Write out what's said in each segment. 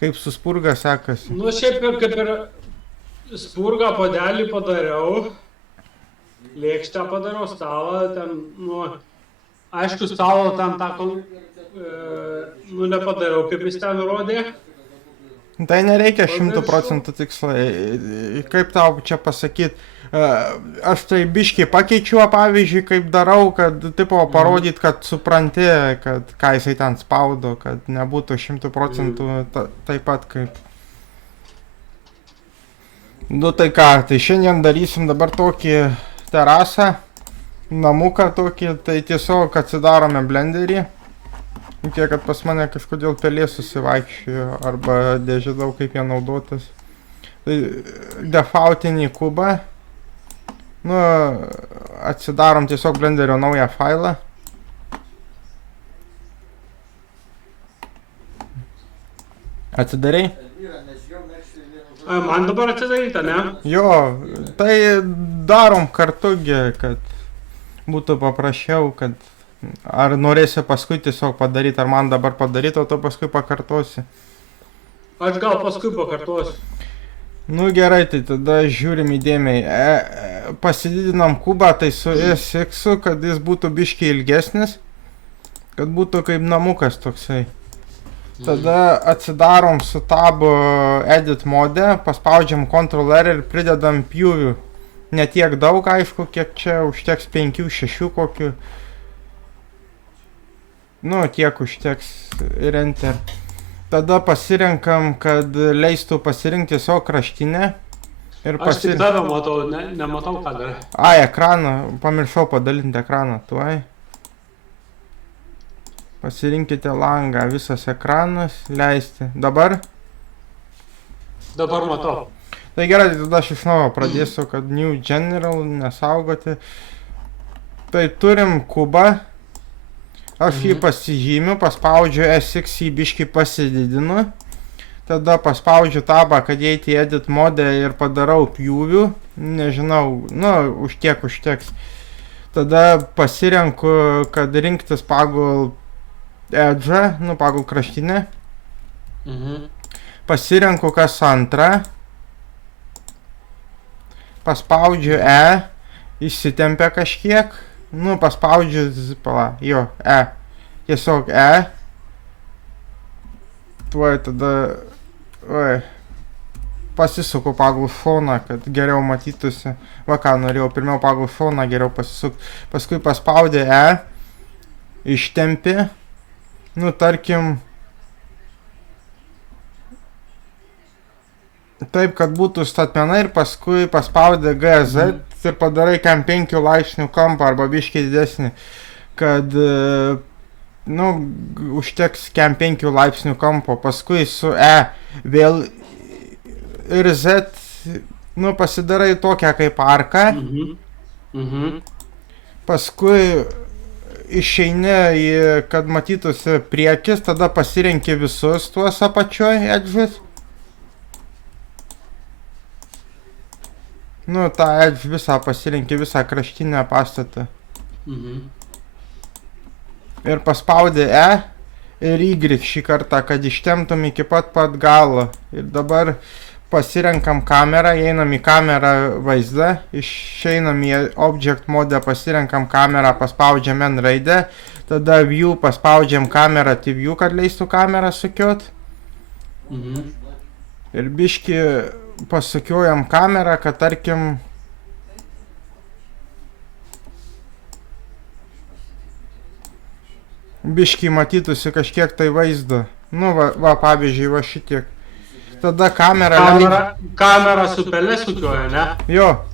Kaip su spurga sekasi? Nu, šiaip ir kaip ir spurgą padelį padariau, lėkštę padariau, stalą, ten, nu, aišku, stalo ten tą, nu, nepadariau, kaip jis ten rodė. Tai nereikia 100% tikslai. Kaip tau čia pasakyti? Aš tai biškiai pakeičiu, pavyzdžiui, kaip darau, kad tipo parodyt, kad supranti, kad ką jisai ten spaudo, kad nebūtų 100% taip pat kaip. Nu tai ką, tai šiandien darysim dabar tokį terasą, namuką tokį, tai tiesiog atsidarome blenderį. Tiek, kad pas mane kažkodėl pelė susivaikščiojo, arba nežinau kaip ją naudotis. Tai defaultinį kubą. Nu, atsidarom tiesiog blenderio naują failą. Atsidarei? Man dabar atsidaryta, ne? Jo, tai darom kartu, kad būtų paprasčiau, kad ar norėsi paskui tiesiog padaryti, ar man dabar padaryti, o tu paskui pakartosi. Aš gal paskui pakartosiu. Nu gerai, tai tada žiūrim įdėmiai. Pasididinam kubą, tai su SX, kad jis būtų biškiai ilgesnis, kad būtų kaip namukas toksai. Tada atsidarom su tabu edit mode, paspaudžiam Ctrl R ir pridedam pjūvių. Ne tiek daug, aišku, kiek čia užteks 5-6 kokių. Nu, tiek užteks ir enter. Tada pasirenkam, kad leistų pasirinkti tiesiog kraštinę. Aš tik tave matau, nematau ką dar. Ai, ekraną, pamiršau padalinti ekraną, tuoj. Pasirinkite langą, visas ekranas, leisti. Dabar? Dabar matau. Tai gerai, tada aš iš naujo pradėsiu, kad New General, nesaugoti. Tai turim kubą. Aš jį pasižymiu, paspaudžiu SX į biškį pasididinu. Tada paspaudžiu tabą, kad įeiti į edit mode ir padarau pjūvių. Nežinau, nu, užteks. Tada pasirenku, kad rinktis pagal edge, nu, pagal kraštinę. Pasirenku kas antrą. Paspaudžiu E, įsitempia kažkiek. Nu, paspaudžiu, jo, E. Tiesiog E. Tuoj tada, pasisuku pagal foną, kad geriau matytųsi. Va ką norėjau, pirmiau pagal foną geriau pasisukti. Paskui paspaudė E. Ištempi. Nu, tarkim, taip, kad būtų statmena ir paskui paspaudė GZ ir padarai kem 5 laipsnių kampą arba biškiai didesnį, kad, nu, užteks kem 5 laipsnių kampo. Paskui su E vėl ir Z, nu, pasidarai tokią kaip arką. Paskui išeini, kad matytųsi priekis, tada pasirenki visus tuos apačioj edžus. Nu, tą edge visą pasirenki, visą kraštinę pastatą. Ir paspaudi E ir Y šį kartą, kad ištemptum iki pat galo. Ir dabar pasirenkam kamerą, einam į kamerą vaizdą, išeinam į object mode, pasirenkam kamerą, paspaudžiam N raidę, tada view paspaudžiam kamerą view, kad leistų kamerą sukiot. Ir biški pasukiojam kamerą, kad tarkim biški matytųsi kažkiek tai vaizdo. Nu, va pavyzdžiui, va šitiek. Tada Kamera su pelė sukioja, ne? Jo.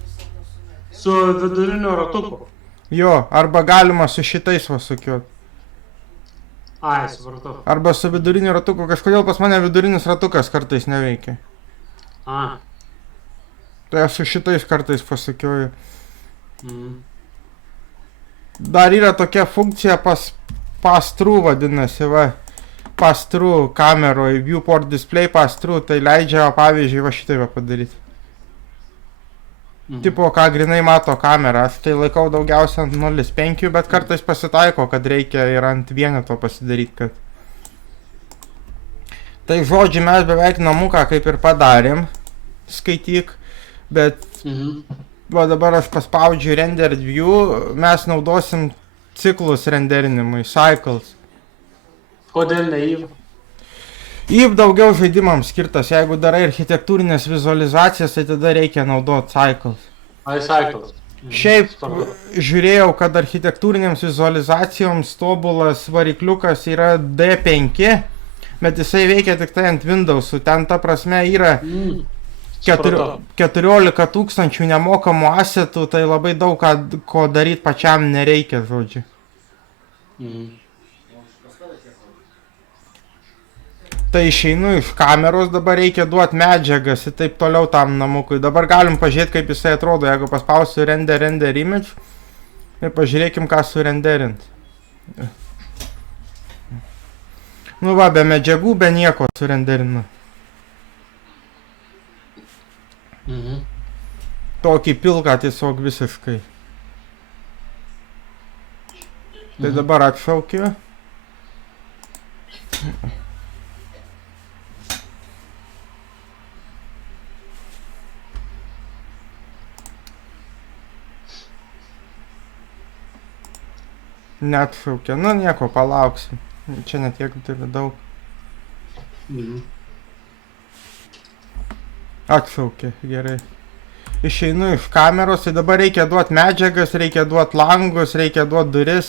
Su viduriniu ratuku. Jo, arba galima su šitais va sukiot. Ai, supratau. Arba su viduriniu ratuku, kažkodėl pas mane vidurinis ratukas kartais neveikia. Tai aš su šitais kartais pasukioju. Dar yra tokia funkcija pass-through vadinasi, va. Pass-through kameroje, viewport display pass-through, tai leidžia, pavyzdžiui, va šitai va padaryti. Tipo, ką grinai mato kamera, aš tai laikau daugiausia ant 0.5, bet kartais pasitaiko, kad reikia ir ant vieneto pasidaryti, kad... Tai žodžiu, mes beveik namuką kaip ir padarėm, skaityk, bet va dabar aš paspaudžiu render view, mes naudosim ciklus renderinimui, cycles. Kodėl ne Eve? Eve daugiau žaidimams skirtas, jeigu darai architektūrinės vizualizacijas, tai tada reikia naudoti cycles. Cycles. Šiaip žiūrėjau, kad architektūrinėms vizualizacijoms tobulas varikliukas yra D5, bet jisai veikia tik tai ant Windows'ų, ten ta prasme yra 14 tūkstančių nemokamų asetų, tai labai daug ko daryti pačiam nereikia, žodžiu. Tai išeinu iš kameros, dabar reikia duoti medžiagas ir taip toliau tam namukui. Dabar galim pažiūrėti, kaip jisai atrodo, jeigu paspausiu render image ir pažiūrėkim, ką surenderint. Nu va, be medžiagų, be nieko surenderinu. Tokį pilką tiesiog visiškai. Tai dabar atšaukiu. Neatšaukia, nu nieko, palauksim. Čia netiek turi daug. Atšaukė, gerai. Išeinu iš kameros, tai dabar reikia duoti medžiagas, reikia duoti langus, reikia duoti duris.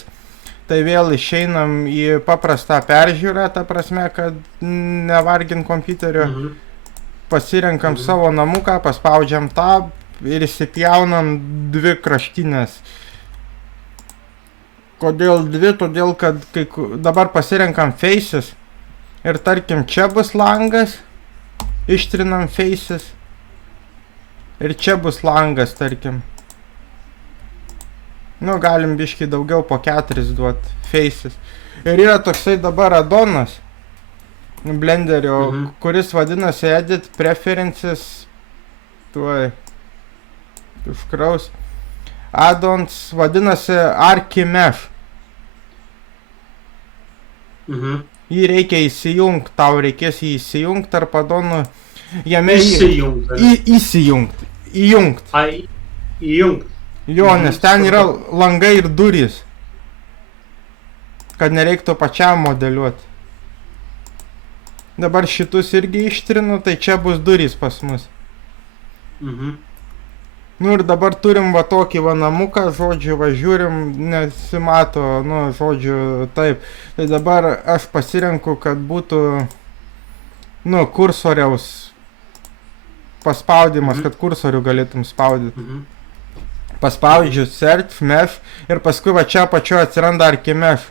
Tai vėl išeinam į paprastą peržiūrą, ta prasme, kad nevargint kompiuterio. Pasirenkam savo namuką, paspaudžiam tab ir įsipjaunam dvi kraštinės. Kodėl dvi? Todėl, kad dabar pasirenkam faces ir tarkim čia bus langas, ištrinam faces ir čia bus langas, tarkim. Nu, galim biškai daugiau po 4 duoti faces. Ir yra toksai dabar adonas Blenderio, kuris vadinasi Edit Preferences, tuoj užkraus. Addons vadinasi Archimesh. Jį reikia įsijungti, tau reikės jį įsijungti tarp addonų. Įsijungti. Įjungti. Jo, nes ten yra langai ir durys. Kad nereiktų pačiam modeliuoti. Dabar šitus irgi ištrinu, tai čia bus durys pas mus. Nu ir dabar turim va tokį va namuką, žodžiu, va žiūrim, nesimato, nu, žodžiu, taip. Tai dabar aš pasirenku, kad būtų, nu, kursoriaus paspaudimas, kad kursorių galėtum spaudyti. Paspaudžiu Search, Mesh ir paskui va čia apačioje atsiranda Archimesh.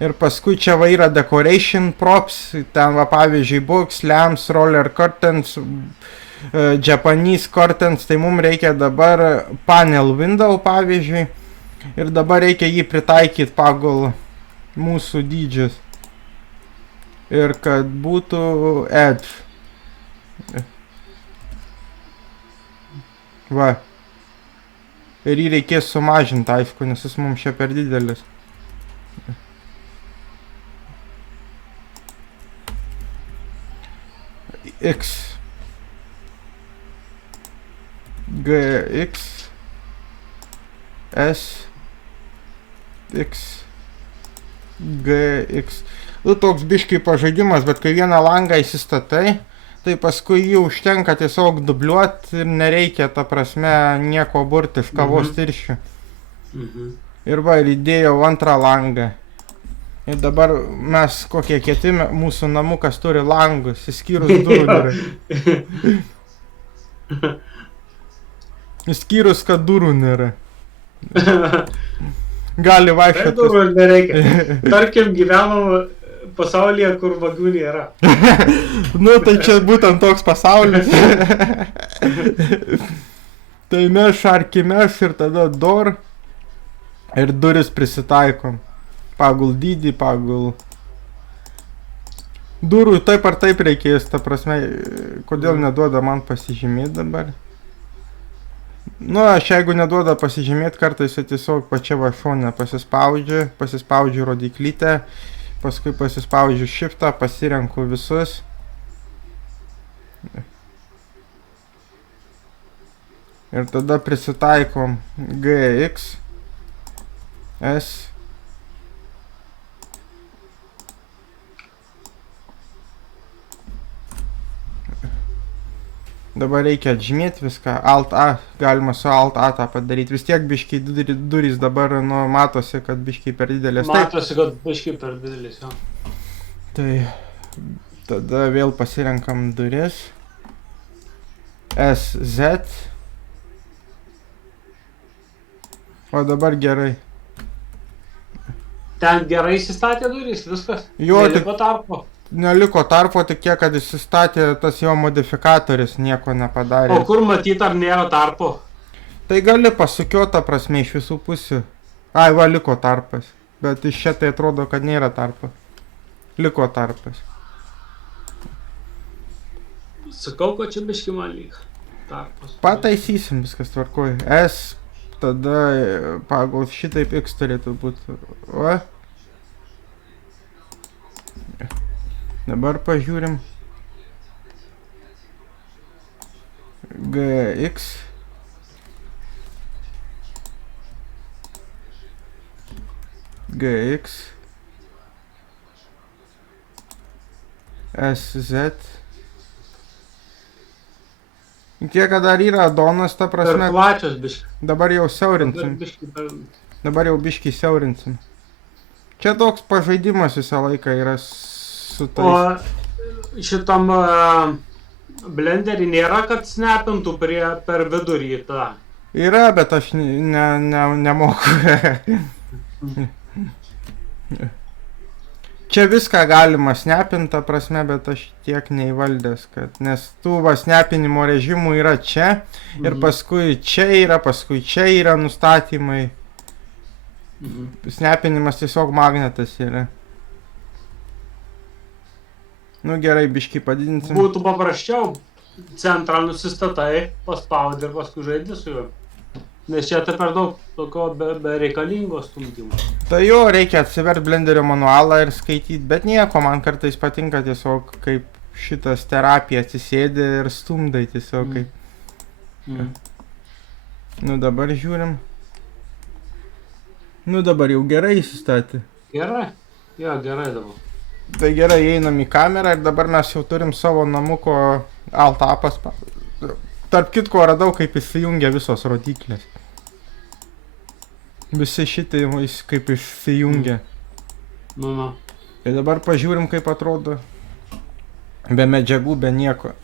Ir paskui čia va yra Decoration Props, ten va pavyzdžiui Books, Lamps, Roller Curtains, Japanese Curtains, tai mums reikia dabar Panel Window pavyzdžiui ir dabar reikia jį pritaikyti pagal mūsų dydžius ir kad būtų Edge. Va. Ir jį reikės sumažinti, aišku, nes jis mums čia per didelis. X. GX. S. X. GX. Nu, toks biškai pažaidimas, bet kai vieną langą įsistatai, tai paskui jį užtenka tiesiog dubliuoti ir nereikia, ta prasme, nieko burti iš kavos tirščių. Ir va, ir įdėjau antrą langą. Ir dabar mes kokie kiti, mūsų namukas turi langus, įskyrus durų nėra. Įskyrus, kad durų nėra. Gali vaikščioti. Durų nereikia. Tarkim, gyvenam pasaulyje, kur vagių nėra. Nu, tai čia būtent toks pasaulis. Tai mes Archimesh ir tada door ir duris prisitaikom. Pagal dydį, pagal... Durų taip ar taip reikės, ta prasme, kodėl neduoda man pasižymėti dabar. Nu, aš jeigu neduoda pasižymėti, kartais tiesiog pačia va šone pasispaudžiu rodiklytę, paskui pasispaudžiu shiftą, pasirenku visus. Ir tada prisitaikom GX, S. Dabar reikia atžymėti viską, Alt A, galima su Alt A tą padaryti. Vis tiek biškiai durys dabar, nu, matosi, kad biškiai per didelės. Matosi, kad biškiai per didelis, jo. Tai tada vėl pasirenkam duris. SZ. O dabar gerai. Ten gerai įsistatė durys, viskas. Jo, Neliko tarpo. Neliko tarpo, tik tiek, kad įsistatė tas jo modifikatorius, nieko nepadarė. O kur matyti, ar nėra tarpo? Tai gali pasukiota prasme iš visų pusių. Ai, va, liko tarpas. Bet iš čia tai atrodo, kad nėra tarpo. Liko tarpas. Sakau, kad čia biški man lyg. Tarpas. Pataisysim, viskas tvarkoja. S, tada pagal šitaip X turėtų būti. O. Dabar pažiūrim. GX. GX. SZ. Kiek dar yra donas, ta Per prasme. plačios biški. Dabar jau siaurinsim. Dabar jau biškį siaurinsim. Čia toks pažaidimas visą laiką yra su O tais. šitam blenderį nėra, kad snapintų per vidurį tą. Yra, bet aš nemoku. Čia viską galima snapinti, ta prasme, bet aš tiek neįvaldęs, kad... Nes tų va snapinimo režimų yra čia, ir paskui čia yra nustatymai. Snapinimas tiesiog magnetas yra. Nu gerai, biškį padidinsim. Būtų paprasčiau, centrą nusistatai, paspaudi ir paskui žaidi su juo. Nes čia tai per daug tokio bereikalingo stumdymo. Tai jo, reikia atsiverti blenderio manualą ir skaityti, bet nieko, man kartais patinka tiesiog kaip šitas terapija atsisėdi ir stumdai tiesiog kaip. Nu dabar žiūrim. Nu dabar jau gerai įsistatė. Gerai? Jo, gerai dabar. Tai gerai, einam į kamerą ir dabar mes jau turim savo namuko Alt-Apas. Tarp kitko radau, kaip įsijungia visos rodiklės. Visi šitai kaip įsijungia. Nu. Tai dabar pažiūrim, kaip atrodo. Be medžiagų, be nieko.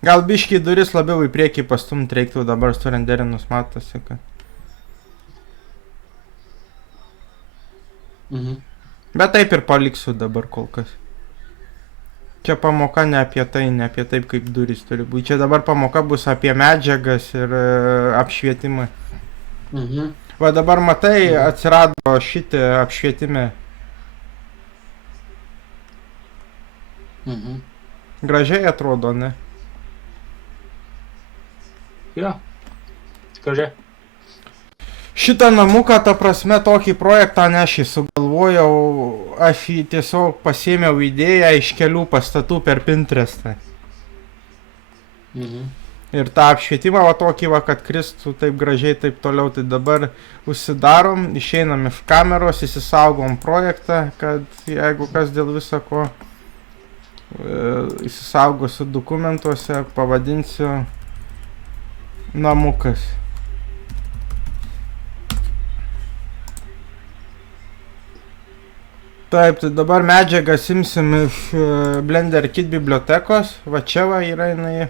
Gal biškį duris labiau į priekį pastumti reiktų, dabar surenderinus matosi, kad... Bet taip ir paliksiu dabar kol kas. Čia pamoka ne apie tai, ne apie taip, kaip durys turi būti. Čia dabar pamoka bus apie medžiagas ir apšvietimą. Va dabar matai, atsirado šitie apšvietime. Gražiai atrodo, ne? Jo. Gražiai. Šitą namuką, ta prasme, tokį projektą ne aš jį sugalvojau, aš jį tiesiog pasiėmiau idėją iš kelių pastatų per Pinterestą. Ir tą apšvietimą, va tokį, va, kad kristų taip gražiai, taip toliau, tai dabar užsidarom, išeinam iš kameros, įsisaugom projektą, kad jeigu kas dėl viso ko, įsisaugosiu dokumentuose, pavadinsiu namukas. Taip, tai dabar medžiagas imsim iš Blender Kit bibliotekos, va čia va yra jinai,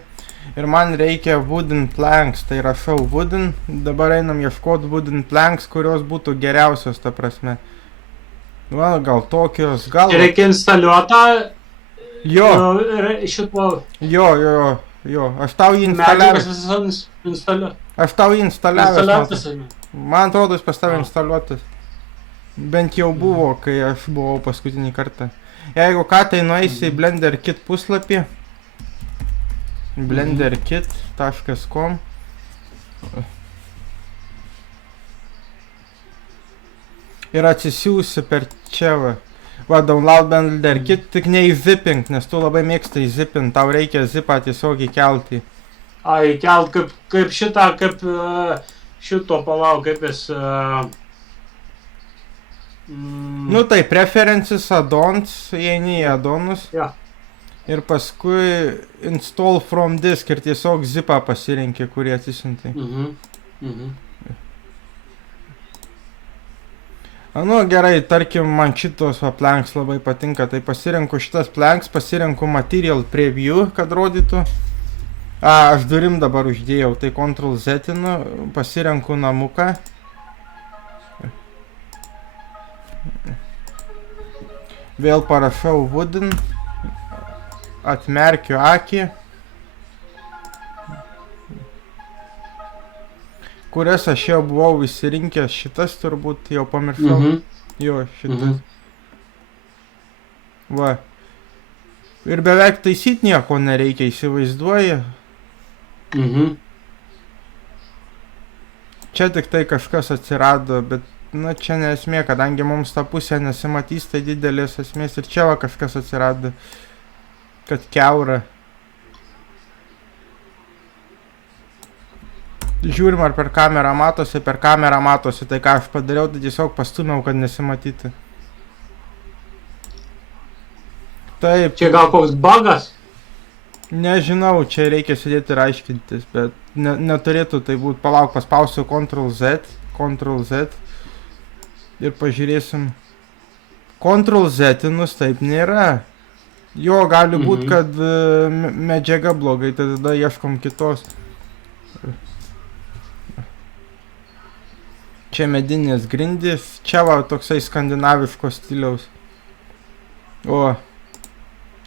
ir man reikia wooden planks, tai rašau wooden, dabar einam ieškoti wooden planks, kurios būtų geriausios, ta prasme. Va, gal tokios, gal... Reikia instaliuotą... Jo. Šito... Jo, aš tau jį instaliavęs. Medžiagas instaliuotas. Aš tau jį instaliavęs. Instaliuotas. Man atrodo, jis pas tavę instaliuotas. Bent jau buvo, kai aš buvau paskutinį kartą. Jeigu ką, tai nueisi į Blender Kit puslapį. blenderkit.com ir atsisiųsi per čia va. Va, download Blender Kit, tik neįzipink, nes tu labai mėgstai įzipint, tau reikia zipą tiesiog įkelti. Įkelt kaip šitą, kaip šito palauk, kaip jis... Nu tai preferences, addons, įeini į addonus. Ja. Ir paskui install from disk ir tiesiog zipą pasirenki, kurį atsisintai. Nu gerai, tarkim, man šitos planks labai patinka, tai pasirenku šitas planks, pasirenku material preview, kad rodytų. Aš durim dabar uždėjau, tai Ctrl Z-inu, pasirenku namuką. Vėl parašau wooden, atmerkiu akį. Kurias aš jau buvau įsirinkęs, šitas turbūt jau pamiršau. Jo, šitas. Va. Ir beveik taisyt nieko nereikia, įsivaizduoji. Čia tik tai kažkas atsirado, bet na čia nesmė, kadangi mums ta pusė nesimatys, tai didelės esmės. Ir čia va kažkas atsirado, kad kiaura. Žiūrim, ar per kamerą matosi, tai ką aš padariau, tai tiesiog pastumiau, kad nesimatyti. Taip. Čia gal koks bugas? Nežinau, čia reikia sėdėti ir aiškintis, bet neturėtų tai būti. Palauk, paspausiu Ctrl Z ir pažiūrėsim. Ctrl Z-inus taip nėra. Jo, gali būti, kad medžiaga blogai, tai tada ieškom kitos. Čia medinės grindys, čia va toksai skandinaviško stiliaus. O,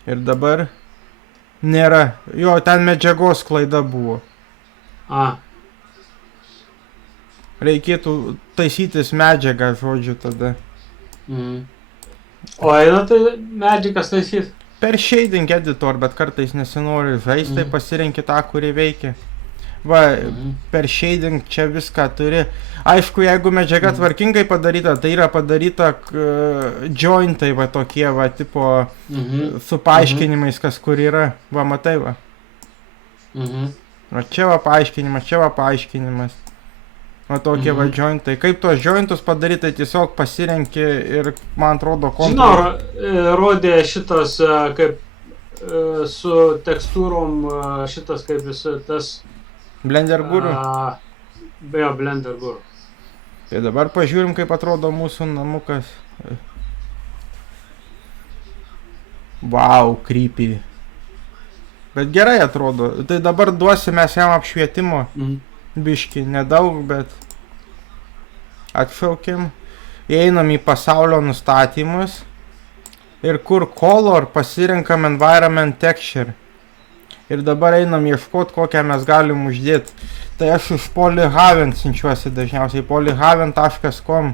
ir dabar nėra. Jo, ten medžiagos klaida buvo. Reikėtų taisytis medžiagą, žodžiu, tada. O eina tai medžiagas taisyti? Per shading editor, bet kartais nesinori žaisti, tai pasirenki tą, kurį veikia. Va, per shading čia viską turi. Aišku, jeigu medžiaga tvarkingai padaryta, tai yra padaryta jointai va tokie va tipo su paaiškinimais, kas kur yra. Va, matai va. Va čia va paaiškinimas, čia va paaiškinimas. Va tokie va jointai. Kaip tuos jointus padaryti, tai tiesiog pasirenki ir man atrodo Žinau, rodė šitas kaip su tekstūrom, šitas kaip vis tas... Blender guru? Bejo, Blender guru. Tai dabar pažiūrim, kaip atrodo mūsų namukas. Wow, creepy. Bet gerai atrodo. Tai dabar duosime jam apšvietimo. Biški, nedaug, bet atšaukim. Įeinam į pasaulio nustatymus. Ir kur color pasirenkam environment texture. Ir dabar einam ieškoti, kokią mes galim uždėti. Tai aš iš Polyhaven siunčiuosi dažniausiai. Polyhaven.com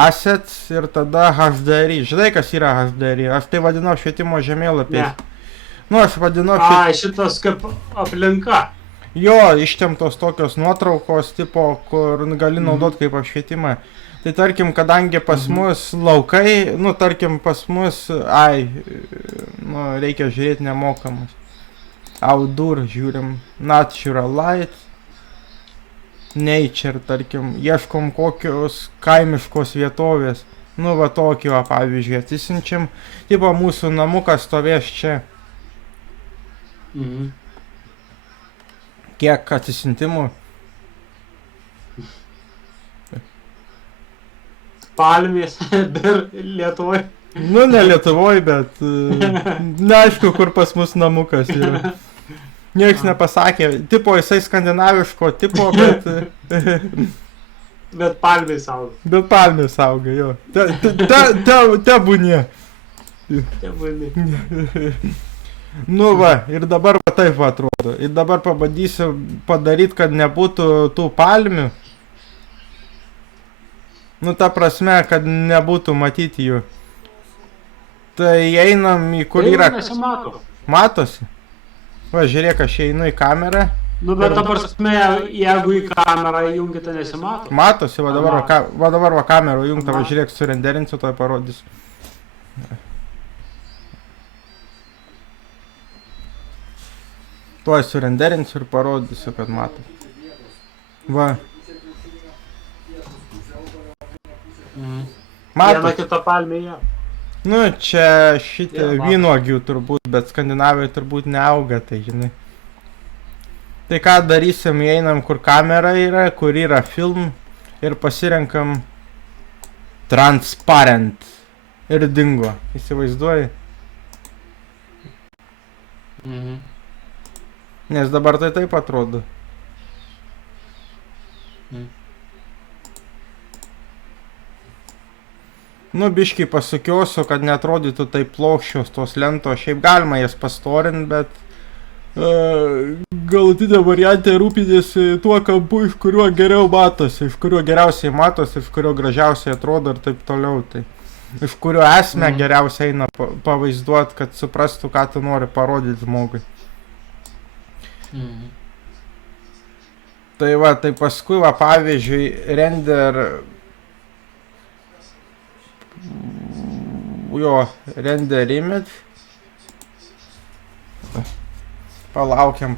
Assets ir tada HDRI. Žinai, kas yra HDRI? Aš tai vadinau švietimo žemėlapiais. Nu, aš vadinau šitas kaip aplinka. Jo, ištemptos tokios nuotraukos tipo, kur gali naudoti kaip apšvietimą. Tai tarkim, kadangi pas mus laukai, nu tarkim pas mus, nu reikia žiūrėti nemokamas. Outdoor žiūrim, natural light, nature, tarkim, ieškom kokios kaimiškos vietovės. Nu va tokį va, pavyzdžiui, atsisinčiam. Tipo mūsų namukas stovės čia. Kiek atsisintimų? Palmės, Lietuvoj. Nu, ne Lietuvoj, bet neaišku, kur pas mus namukas yra. Niekas nepasakė. Tipo, jisai skandinaviško tipo, bet... Bet palmės auga. Bet palmės auga, jo. Tebūnie. Tebūnie. Nu va, ir dabar va taip va atrodo. Ir dabar pabandysiu padaryti, kad nebūtų tų palmių. Nu, ta prasme, kad nebūtų matyti jų. Tai einam į kur yra... Nesimato. Matosi? Va, žiūrėk, aš einu į kamerą. Nu, bet ta prasme, jeigu į kamerą įjungi, tai nesimato. Matosi, va dabar, Mato. va dabar va kamerą įjungta, va Aha. žiūrėk, surenderinsiu, toj parodysiu. Tuoj surenderinsiu ir parodysiu, kad mato. Va, Mhm. mato. Viena kita palmė, jo. Nu, čia šitie Jo, mato. vynuogių turbūt, bet Skandinavijoje turbūt neauga, tai žinai. Tai ką darysim, einam, kur kamera yra, kur yra film ir pasirenkam transparent. Ir dingo. Įsivaizduoji? Mhm. Nes dabar tai taip atrodo. Mhm. Nu, biškai pasukiosiu, kad neatrodytų taip plokščios tos lentos. Šiaip galima jas pastorint, bet galutinė variantė rūpintis tuo kampu, iš kurio geriau matosi, iš kurio geriausiai matosi, iš kurio gražiausiai atrodo ir taip toliau. Tai iš kurio esmę geriausiai eina pavaizduot, kad suprastų, ką tu nori parodyti žmogui. Mhm. Tai va, tai paskui va, pavyzdžiui, render image. Palaukiam.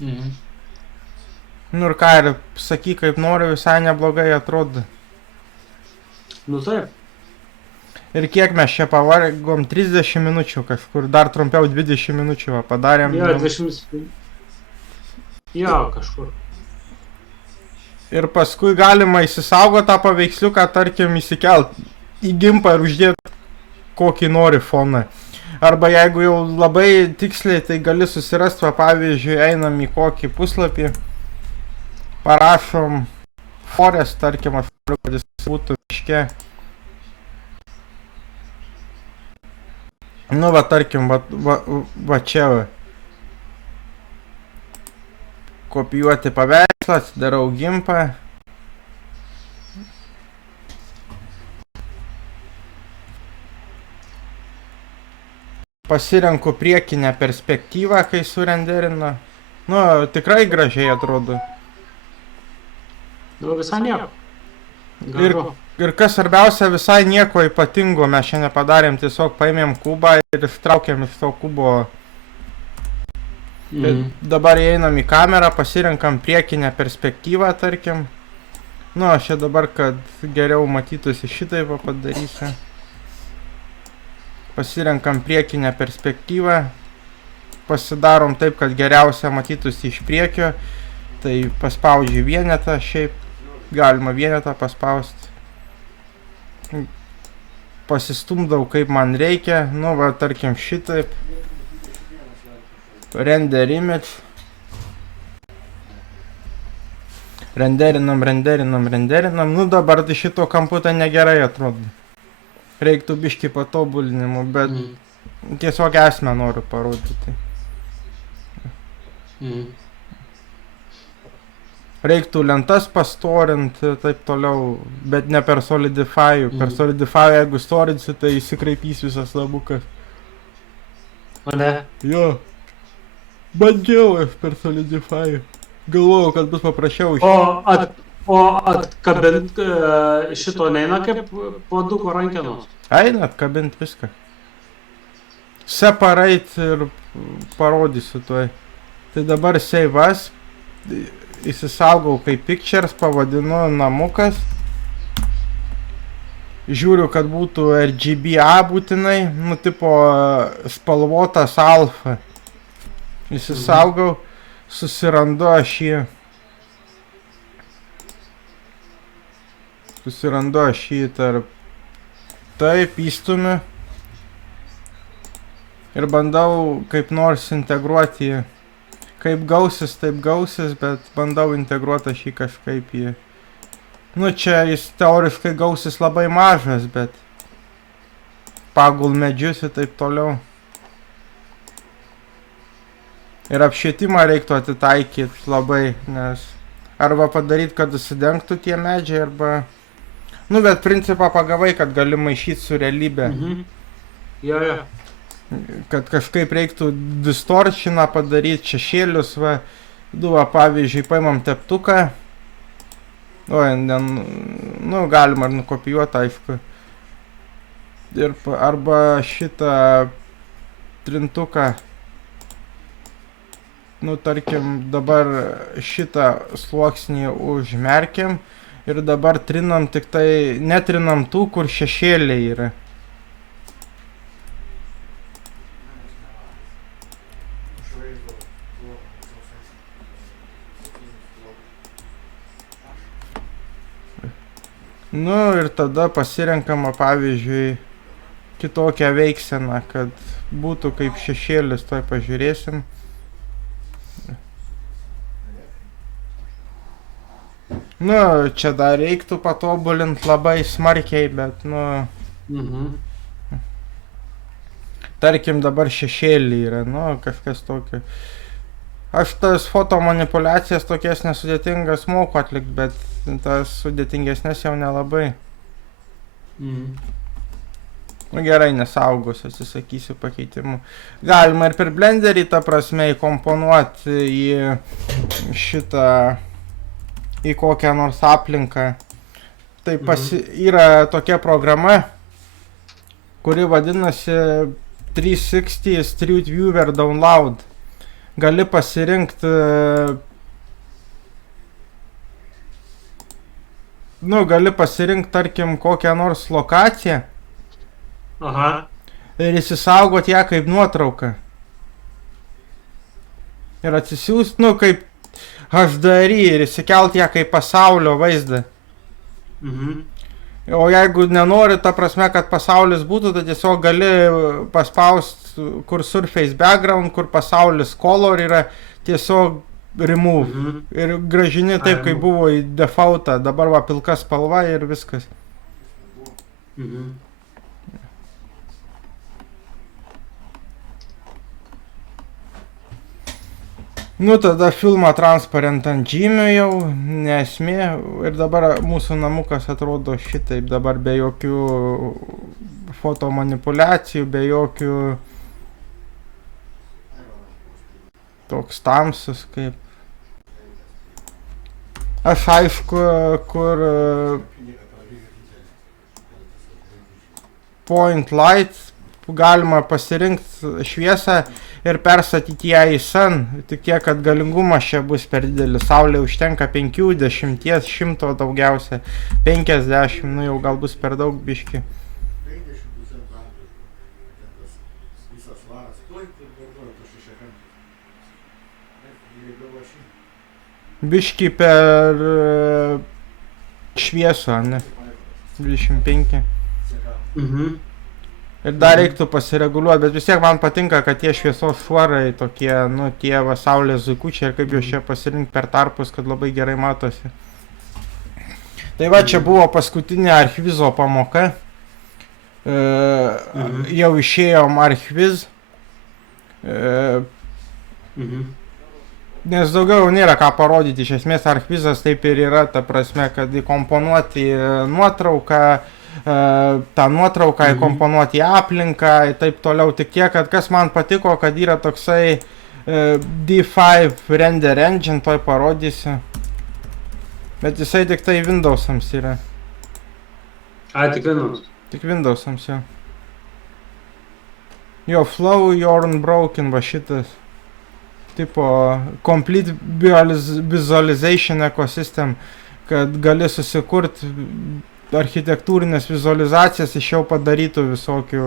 Mhm. Nu ir ką, ir sakyk, kaip nori, visai neblogai atrodo. Nu taip. Ir kiek mes čia pavargom, 30 minučių kažkur, dar trumpiau 20 minučių va, padarėm. Jo, 20. Jo, kažkur. Ir paskui galima įsisaugoti tą paveiksliuką, tarkim, įsikelt į gimpą ir uždėti kokį nori foną. Arba jeigu jau labai tiksliai, tai gali susirasti, va, pavyzdžiui, einam į kokį puslapį, parašom forest, tarkim, aš noriu, kad jis būtų miške. Nu, va, tarkim, va čia, va. Kopijuoti paveikslą, atsidarau gimpą. Pasirenku priekinę perspektyvą, kai surenderinu. Nu, tikrai gražiai atrodo. Nu, visai nieko. Ir, ir kas svarbiausia, visai nieko ypatingo mes šiandien padarėm, tiesiog paėmėm kubą ir ištraukėm iš to kubo. Mhm. Dabar įeinam į kamerą, pasirenkam priekinę perspektyvą, tarkim. Nu, aš čia dabar, kad geriau matytųsi šitaip padarysiu. Pasirenkam priekinę perspektyvą. Pasidarom taip, kad geriausia matytųsi iš priekio. Tai paspaudžiu vienetą, šiaip galima vienetą paspausti. Pasistumdau kaip man reikia, nu va, tarkim šitaip. Render image. Renderinam. Nu dabar tai šito kampu tai negerai atrodo. Reiktų biškį patobulinimų, bet tiesiog esmę noriu parodyti. Reiktų lentas pastorint, taip toliau, bet ne per Solidify. Per Solidify, jeigu storinsi, tai įsikraipys visas labukas. O ne? Jo. Bandžiau aš per Solidify. Galvojau, kad bus paprasčiau iš... O atkabint šito neina kaip puoduko rankenos? Eina atkabint viską. Separate ir parodysiu tuoj. Tai dabar save as. Įsisaugau kaip pictures, pavadinu namukas. Žiūriu, kad būtų RGBA būtinai. Nu, tipo spalvotas alfa. Įsisaugau. Susirandu aš jį. Tarp. Taip, įstumiu. Ir bandau kaip nors integruoti jį. Kaip gausis, taip gausis, bet bandau integruoti aš jį kažkaip jį. Nu, čia jis teoriškai gausis labai mažas, bet pagal medžius ir taip toliau. Ir apšvietimą reiktų atitaikyti labai, nes arba padaryti, kad susidengtų tie medžiai, arba... Nu, bet principą pagavai, kad gali maišyti su realybė. Jo. kad kažkaip reiktų distortioną padaryti, šešėlius, va. Va, pavyzdžiui, paimam teptuką. Oi, nu, galima ir nukopijuoti, aišku. Ir arba šitą trintuką. Nu, tarkim, dabar šitą sluoksnį užmerkiam ir dabar trinam tik tai, netrinam tų, kur šešėliai yra. Nu, ir tada pasirenkama, pavyzdžiui, kitokią veikseną, kad būtų kaip šešėlis, toj pažiūrėsim. Nu, čia dar reiktų patobulinti labai smarkiai, bet, nu, tarkim, dabar šešėlį yra, nu, kažkas tokio. Aš tas fotomanipuliacijas tokias nesudėtingas moku atlikti, bet tas sudėtingesnės jau nelabai. Nu, gerai, nesaugus, atsisakysiu pakeitimų. Galima ir per blenderį, ta prasme, įkomponuoti į šitą, į kokią nors aplinką. Tai yra tokia programa, kuri vadinasi 360 Street Viewer Download. Gali pasirinkti, tarkim, kokią nors lokaciją. Aha. Ir įsisaugoti ją kaip nuotrauką. Ir atsisiųsti, nu, kaip HDRI ir įsikelti ją kaip pasaulio vaizdą. O jeigu nenori, ta prasme, kad pasaulis būtų, tai tiesiog gali paspausti, kur surface background, kur pasaulis color yra, tiesiog remove. Ir grąžini taip, kaip buvo į defaultą. Dabar va pilka spalva ir viskas. Nu, tada filmą transparent ant žymių jau, nesmė. Ir dabar mūsų namukas atrodo šitaip, dabar be jokių fotomanipuliacijų, be jokių toks tamsus kaip. Aš aišku, kur point light galima pasirinkti šviesą ir persatyti ją į sun, tik tiek, kad galingumas čia bus per didelis. Saulė užtenka 50, 100 daugiausia, 50, nu jau gal bus per daug biški. Biški per šviesą, ne? 25. Ir dar reiktų pasireguliuoti, bet vis tiek man patinka, kad tie šviesos šuorai tokie, nu, tie va saulės zuikučiai ir kaip juos čia pasirinkti per tarpus, kad labai gerai matosi. Tai va, čia buvo paskutinė archvizo pamoka. Jau išėjom archviz. Nes daugiau nėra ką parodyti, iš esmės archvizas taip ir yra, ta prasme, kad įkomponuoti nuotrauką, tą nuotrauką įkomponuoti į aplinką ir taip toliau. Tik tiek, kad kas man patiko, kad yra toksai D5 render engine, toj parodysiu. Bet jisai tik tai Windows'ams yra. Tik Windows. Tik Windows'ams, jo. Jo, Flow, You're Unbroken, va šitas. Tipo, Complete Visualization Ecosystem, kad gali susikurti architektūrinės vizualizacijas iš jau padarytų visokių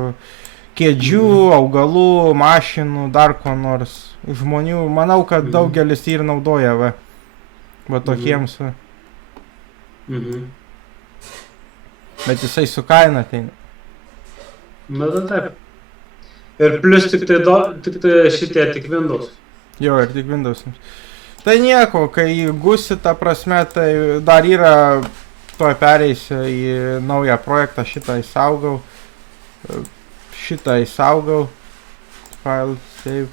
kėdžių, augalų, mašinų, dar ko nors žmonių. Manau, kad daugelis ir naudoja va tokiems. Bet jisai su kaina ateina. Na, taip. Ir plus tik tai šitie tik Windows. Jo, ir tik Windows'ams. Tai nieko, kai įgusi, ta prasme, tai dar yra, tuoj pereisiu į naują projektą, šitą įsaugau. File, save.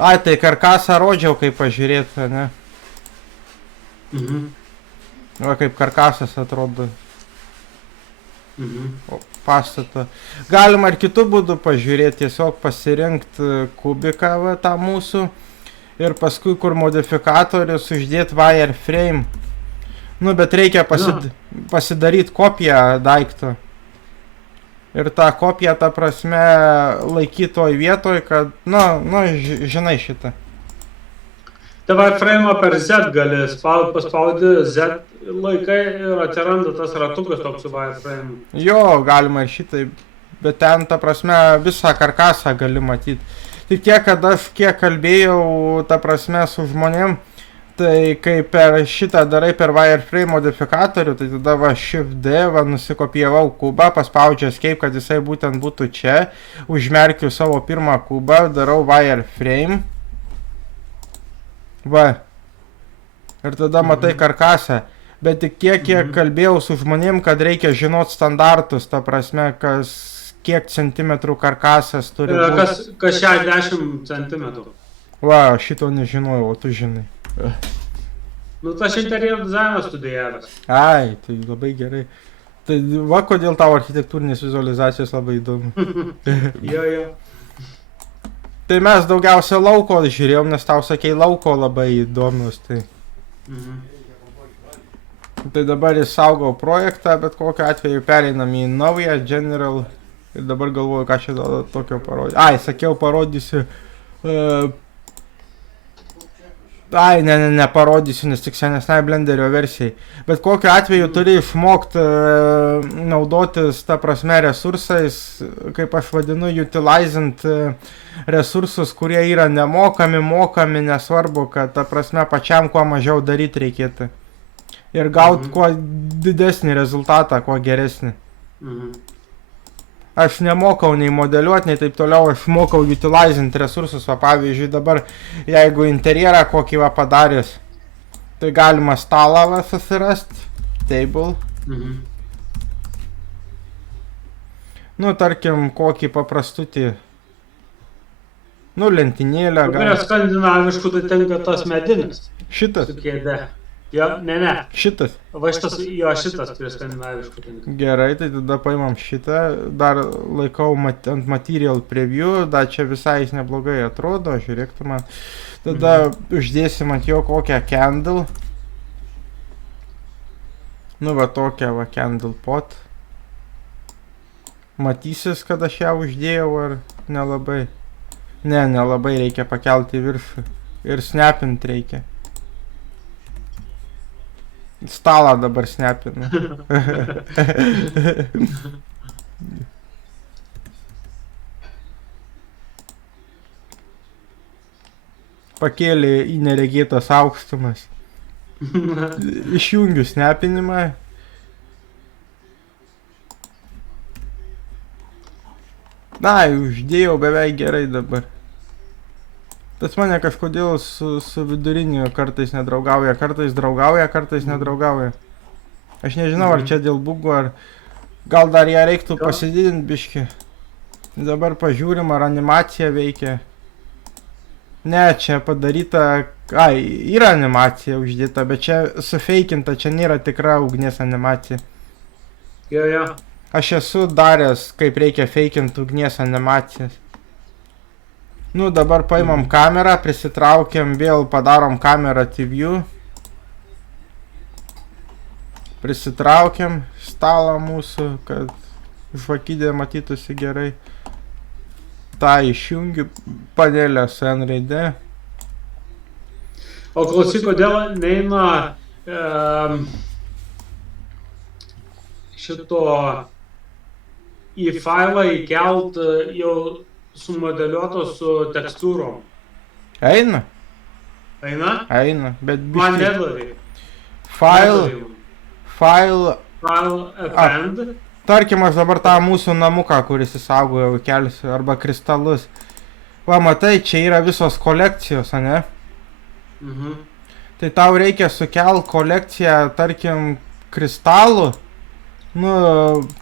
Ai, tai karkasą rodžiau, kaip pažiūrėti, ne? Va, kaip karkasas atrodo. O. pastato. Galima ir kitų būdų pažiūrėti, tiesiog pasirinkti kubiką va, tą mūsų ir paskui kur modifikatorius uždėti wireframe. Nu, bet reikia pasidaryti kopiją daikto. Ir tą kopiją, ta prasme, laikyti toj vietoj, kad, žinai šitą. Tai wireframe per Z gali paspaudi Z laikai ir atsiranda tas ratukas toks su wireframe. Jo, galima ir šitai, bet ten, ta prasme, visą karkasą gali matyti. Tik tiek, kad aš kiek kalbėjau, ta prasme, su žmonėm, tai kai per šitą darai per wireframe modifikatorių, tai tada va Shift D, va nusikopijavau kubą, paspaudžiu Escape, kad jisai būtent būtų čia, užmerkiu savo pirmą kubą, darau wireframe. Va. Ir tada matai karkasą. Bet tik kiek kalbėjau su žmonėm, kad reikia žinot standartus, ta prasme, kiek centimetrų karkasas turi būti. Kas 60 centimetrų. Va, šito nežinojau, o tu žinai. Nu, tas interjero dizainas studijavęs. Ai, tai labai gerai. Tai va, kodėl tavo architektūrinės vizualizacijos labai įdomu. Jo. Tai mes daugiausia lauko žiūrėjom, nes tau sakei lauko labai įdomius. Tai. Tai dabar įsaugau projektą, bet kokiu atveju pereinam į naują General. Ir dabar galvoju, ką čia tokio parodyti. Ai, sakiau, parodysiu. Neparodysiu, nes tik senesnai Blenderio versijai. Bet kokiu atveju turi išmokti naudotis, ta prasme, resursais, kaip aš vadinu, utilizant resursus, kurie yra nemokami, mokami, nesvarbu, kad, ta prasme, pačiam kuo mažiau daryti reikėtų. Ir gauti kuo didesnį rezultatą, kuo geresnį. Aš nemokau nei modeliuoti, nei taip toliau, aš mokau utilizant resursus, va pavyzdžiui dabar, jeigu interjerą kokį va padaręs, tai galima stalą va susirasti, table. Nu, tarkim, kokį paprastutį, lentynėlę. Prie skandinaviškų tai tenka tas medinis. Šitas? Su kėde. Jo, ne. Šitas? Va šitas prie skandinaviškų tenka. Gerai, tai tada paimam šitą, dar laikau ant material preview, dar čia visai neblogai atrodo, žiūrėk tu man. Tada uždėsim ant jo kokią candle. Nu va tokią va candle pot. Matysis, kad aš ją uždėjau ar nelabai? Ne, nelabai reikia pakelti viršų. Ir snapint reikia. Stalą dabar snapinu. Pakėlė į neregėtas aukštumas. Išjungiu snapinimą. Na, uždėjau beveik gerai dabar. Tas mane kažkodėl su viduriniu kartais nedraugauja, kartais draugauja, kartais nedraugauja. Aš nežinau, ar čia dėl bugų, ar gal dar ją reiktų pasididinti biškį. Dabar pažiūrim, ar animacija veikia. Ne, čia padaryta, yra animacija uždėta, bet čia sufeikinta, čia nėra tikra ugnies animacija. Jo. Aš esu daręs, kaip reikia feikinti ugnies animacijas. Nu, dabar paimam kamerą, prisitraukiam, vėl padarom kamerą TV. Prisitraukiam stalą mūsų, kad žvakidė matytųsi gerai. Ta išjungiu, panelę su N raide. O klausyk, kodėl neina šito į failą įkelt jau sumodeliuotos su tekstūrom. Eina? Eina? Eina, bet biškai. Man nedavė. File append. Tarkim, aš dabar tą mūsų namuką, kuris įsaugojau, kelsiu, arba kristalus. Va, matai, čia yra visos kolekcijos, ane? Tai tau reikia sukelt kolekciją, tarkim, kristalų. Nu,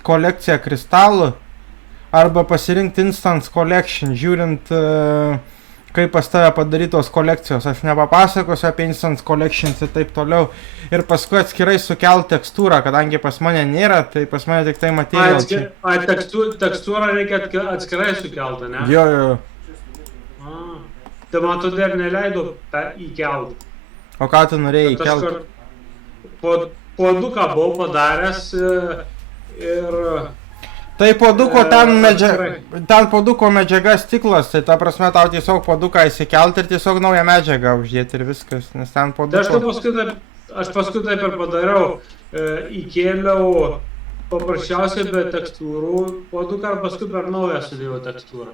kolekciją kristalų. Arba pasirinkti Instance Collection, žiūrint kaip pas tave padarytos kolekcijos. Aš nepapasakosiu apie Instant Collections ir taip toliau. Ir paskui atskirai sukelt tekstūrą, kadangi pas mane nėra, tai pas mane tik tai material čia. Tekstūrą reikia atskirai sukelti, ne? Jo, jo. Tai man tu dar neleido įkelti. O ką tu norėjai įkelt? Puoduką buvau padaręs ir... Tai puoduko ten puoduko medžiaga stiklas, tai ta prasme tau tiesiog puoduką įsikelt ir tiesiog naują medžiagą uždėti ir viskas, nes ten puoduko... Aš paskui taip ir padariau, įkėliau paprasčiausiai be tekstūrų puoduką ir paskui per naują sudėjau tekstūrą.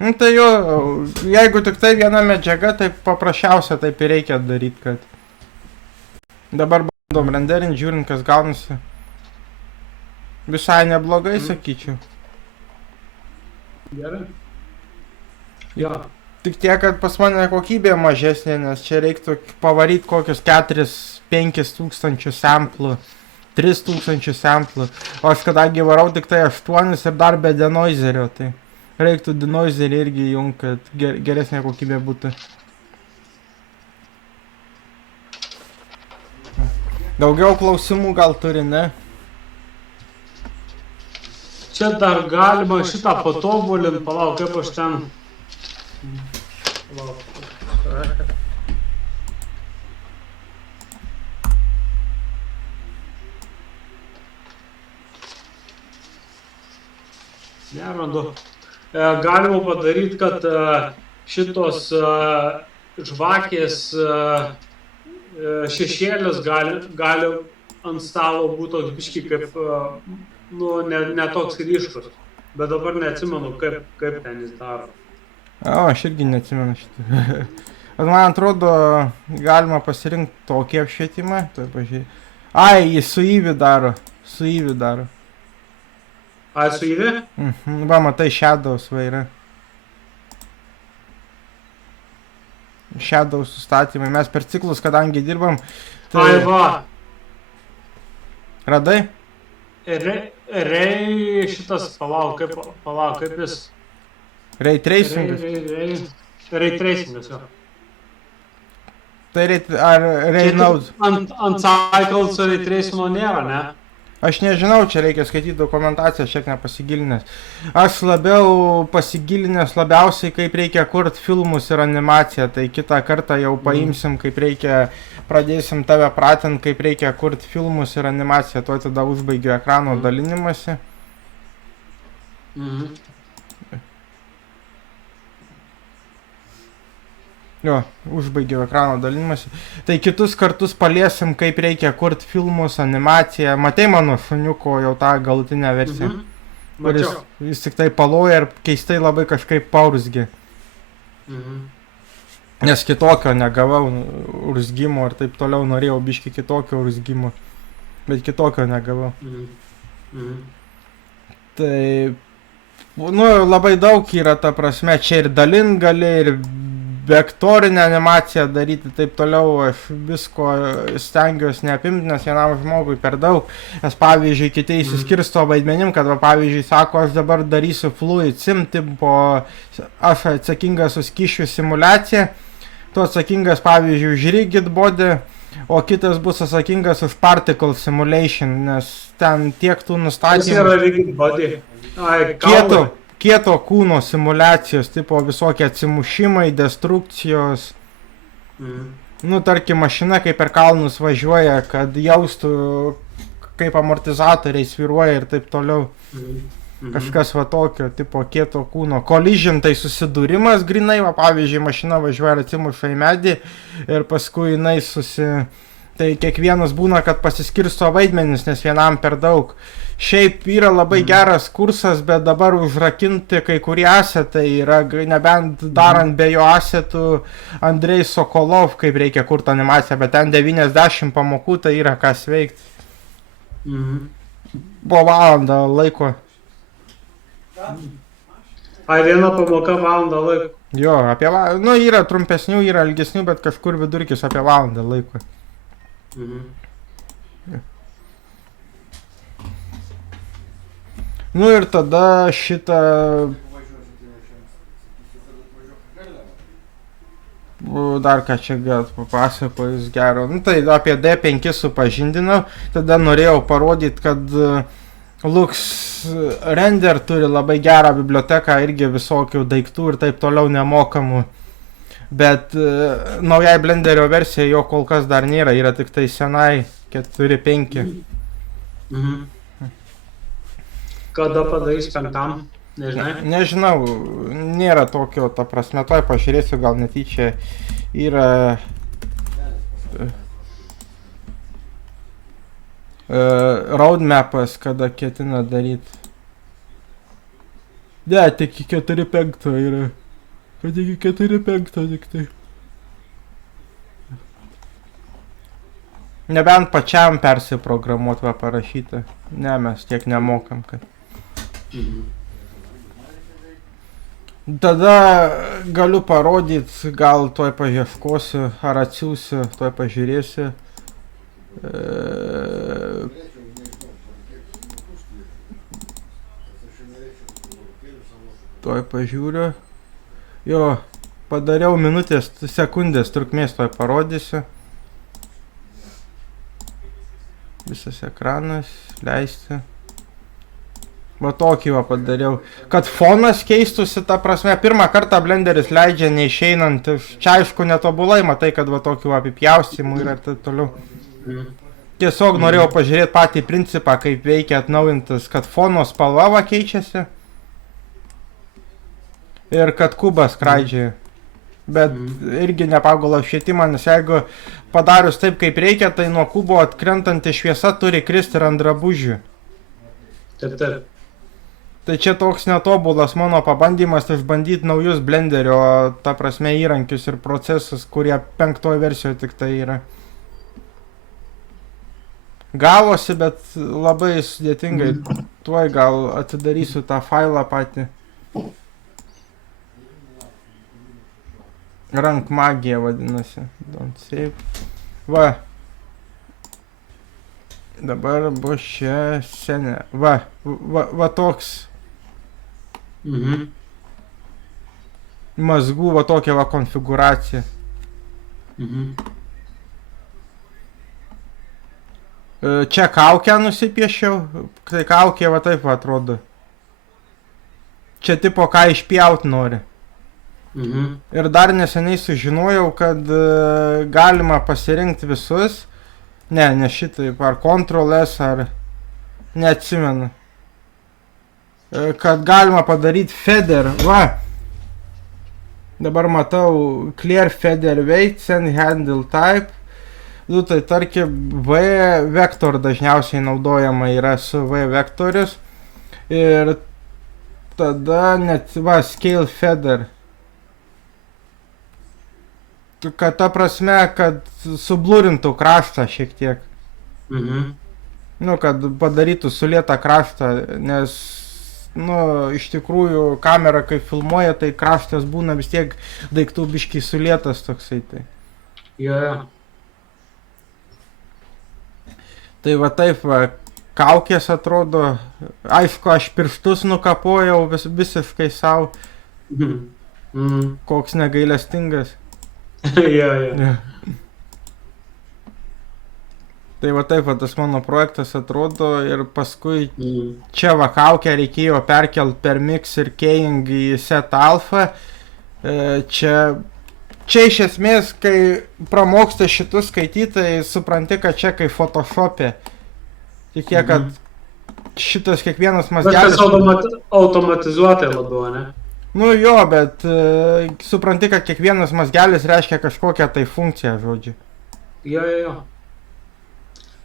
Nu tai jo, jeigu tik tai viena medžiaga, tai paprasčiausia taip ir reikia daryti, kad... Dabar bandom renderinti, žiūrint, kas gaunasi. Visai neblogai, sakyčiau. Gerai. Jo. Tik tiek, kad pas mane kokybė mažesnė, nes čia reiktų pavaryti kokius 4-5 tūkstančių samplų, 3 tūkstančių samplų. O aš kadangi varau tik tai 8 ir dar be denoizerio, tai reiktų denoizerį irgi įjungti, kad geresnė kokybė būtų. Daugiau klausimų gal turi, ne? Čia dar galima šitą patobulinti, palauk, kaip aš ten... Nerandu. Galima padaryti, kad šitos žvakės šešėlis gali ant stalo būti biškį kaip, nu, ne toks ryškus. Bet dabar neatsimenu, kaip ten jis daro. O, aš irgi neatsimenu šitą. Man atrodo, galima pasirinkti tokį apšvietimą. Ai, jis su įvį daro. Ai, su įvį? Va, matai, Shadows va yra. Shadows sustatymai. Mes per ciklus, kadangi dirbam. Tai... Ai, va. Radai? Ray šitas, palauk, kaip jis... Ray tracingas? Ray tracingas, jo. Tai ar Ray Node? Ant Cycles Ray tracingo nėra, ne? Aš nežinau, čia reikia skaityti dokumentaciją, šiek nepasigilinęs. Aš labiau pasigilinęs labiausiai, kaip reikia kurti filmus ir animaciją, tai kitą kartą jau paimsim, kaip reikia, pradėsim tave pratinti, kaip reikia kurti filmus ir animaciją, tuo tada užbaigiu ekrano dalinimąsi. Jo, užbaigiau ekrano dalinimąsi. Tai kitus kartus paliesim, kaip reikia kurti filmus, animaciją. Matei mano šuniuko jau tą galutinę versiją? Mačiau. Jis tik tai paloja ir keistai labai kažkaip paurzgė. Nes kitokio negavau urzgimo ir taip toliau, norėjau biškį kitokio urzgimo. Bet kitokio negavau. Tai, nu, labai daug yra, ta prasme, čia ir dalint gali, ir vektorinę animaciją daryti, taip toliau. Aš visko stengiuosi neapimti, nes vienam žmogui per daug. Nes pavyzdžiui, kiti įsiskirsto vaidmenim, kad pavyzdžiui, sako, aš dabar darysiu fluid sim, tipo, aš atsakingas už skysčių simuliaciją, tu atsakingas, pavyzdžiui, už rigid body, o kitas bus atsakingas už particle simulation, nes ten tiek tų nustatymų. Kas yra rigid body? Ai, Kieto kūno simulacijos, tipo visokie atsimušimai, destrukcijos. Nu, tarkim, mašina kaip per kalnus važiuoja, kad jaustų, kaip amortizatoriai svyruoja ir taip toliau. Kažkas va tokio, tipo kieto kūno. Collision tai susidūrimas grinai, va pavyzdžiui, mašina važiuoja ir atsimuša į medį ir paskui jinai Tai kiekvienas būna, kad pasiskirsto vaidmenis, nes vienam per daug. Šiaip yra labai geras kursas, bet dabar užrakinti kai kurie asetai yra, nebent darant be jo asetų Andrei Sokolov, kaip reikia kurti animaciją, bet ten 90 pamokų, tai yra kas veikti. Po valandą laiko. Ai, viena pamoka valandą laiko. Jo, apie valandą, nu yra trumpesnių, yra ilgesnių, bet kažkur vidurkis apie valandą laiko. Nu ir tada šitą... dar ką čia gal papasakojus gero. Nu tai apie D5 supažindinau, tada norėjau parodyti, kad Lux Render turi labai gerą biblioteką, irgi visokių daiktų ir taip toliau nemokamų. Bet naujai Blenderio versija jo kol kas dar nėra, yra tik tai senai 4.5. Kada padarys 5? Nežinai? Nežinau, nėra tokio, ta prasme, toj pažiūrėsiu, gal netyčia yra roadmapas, kada ketina daryti. Ne, tik iki 4.5 yra. Kad iki 4.5 tik tai. Nebent pačiam persiprogramuot va parašyti. Ne, mes tiek nemokam, kad. Tada galiu parodyti, gal toj pažieškosiu, ar atsiųsiu, toj pažiūrėsiu. Toj pažiūriu. Jo, padariau minutės, sekundės trukmės toj parodysiu. Visas ekranas, leisti. Va tokį va padariau. Kad fonas keistusi, ta prasme, pirmą kartą Blenderis leidžia neišeinant. Čia aišku netobulai, matai, kad va tokių apipjaustimų yra ir taip toliau. Tiesiog norėjau pažiūrėti patį principą, kaip veikia atnaujintas, kad fono spalva va keičiasi. Ir kad kubas skraidžia. Bet irgi ne pagal apšvietimą, nes jeigu padarius taip, kaip reikia, tai nuo kubo atkrentanti šviesa turi kristi ir ant drabužių. Taip. Tai čia toks netobulas mano pabandymas išbandyti naujus Blenderio, ta prasme, įrankius ir procesus, kurie 5 versijoje tik tai yra. Gavosi, bet labai sudėtingai. Tuoj gal atidarysiu tą failą patį. Rank magija vadinasi. Don't save. Va. Dabar bus čia senė. Va toks. Mazgų, va tokia va konfiguracija. Čia kaukę nusipiešiau. Tai kaukė va taip va atrodo. Čia tipo ką išpjaut nori. Ir dar neseniai sužinojau, kad galima pasirinkti visus. Ne šitaip, ar Ctrl S, ar neatsimenu. Kad galima padaryti feather, va. Dabar matau clear feather weights and handle type. Nu tai tarkim V vektor dažniausiai naudojama yra su V vektorius. Ir tada net va scale feather. Kad ta prasme, kad sublurintų kraštą šiek tiek. Nu, kad padarytų sulėtą kraštą, nes, nu, iš tikrųjų kamera, kai filmuoja, tai kraštas būna vis tiek daiktų biškiai sulėtas toksai. Tai. Jo. Tai va taip, va, kaukės atrodo, aišku, aš pirštus nukapojau visiškai savo, koks negailestingas. Jo. Tai va taip, va, tas mano projektas atrodo ir paskui čia va kaukę reikėjo perkelt per Mix ir Keying į Set Alpha. Čia iš esmės, kai pramoksti šitus skaitytai, supranti, kad čia kaip Photoshop'e. Tik tiek, kad šitas kiekvienas mazgelis... Viskas automatizuotai labiau, ne? Nu jo, bet supranti, kad kiekvienas mazgelis reiškia kažkokią tai funkciją, žodžiu. Jo.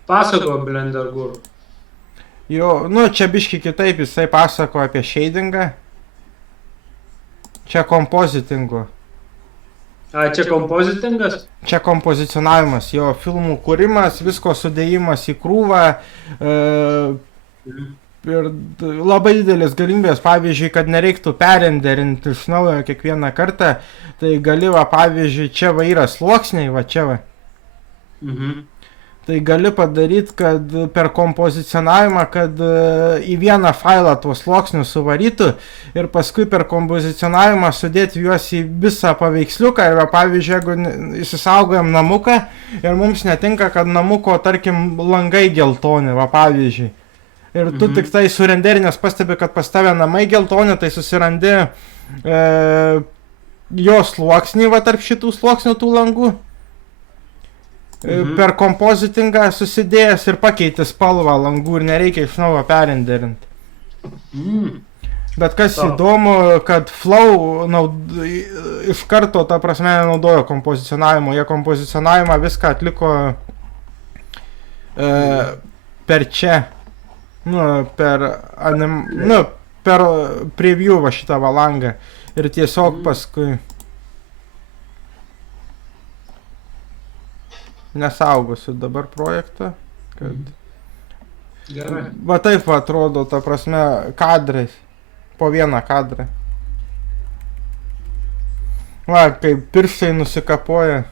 Pasako Blender Guru. Jo, nu čia biški kitaip, jisai pasako apie shadingą. Čia kompozitingu. A, čia kompozitingas? Čia kompozicionavimas, jo filmų kūrimas, visko sudėjimas į krūvą. Ir labai didelis galimybės, pavyzdžiui, kad nereiktų perrenderinti iš naujo kiekvieną kartą, tai gali, va, pavyzdžiui, čia va yra sluoksniai, va čia va. Tai gali padaryti, kad per kompozicionavimą, kad į vieną failą tuos sluoksnius suvarytų ir paskui per kompozicionavimą sudėti juos į visą paveiksliuką. Ir pavyzdžiui, jeigu įsisaugojam namuką ir mums netinka, kad namuko, tarkim, langai geltoni, va pavyzdžiui. Ir tu tik tai surenderinės pastebi, kad pas tave namai geltoni, tai susirandi jo sluoksnį, va tarp šitų sluoksnių tų langų. Per kompozitingą susidėjęs ir pakeiti spalvą langų ir nereikia iš naujo perinderinti. Bet kas įdomu, kad Flow iš karto, ta prasme, nenaudojo kompozicionavimo. Jie kompozicionavimą viską atliko per čia. Per preview va šitą valangą. Ir tiesiog paskui nesaugosiu dabar projektą, kad... Gerai. Va taip atrodo, ta prasme, kadrais. Po vieną kadrą. Va, kaip pirštai nusikapoja.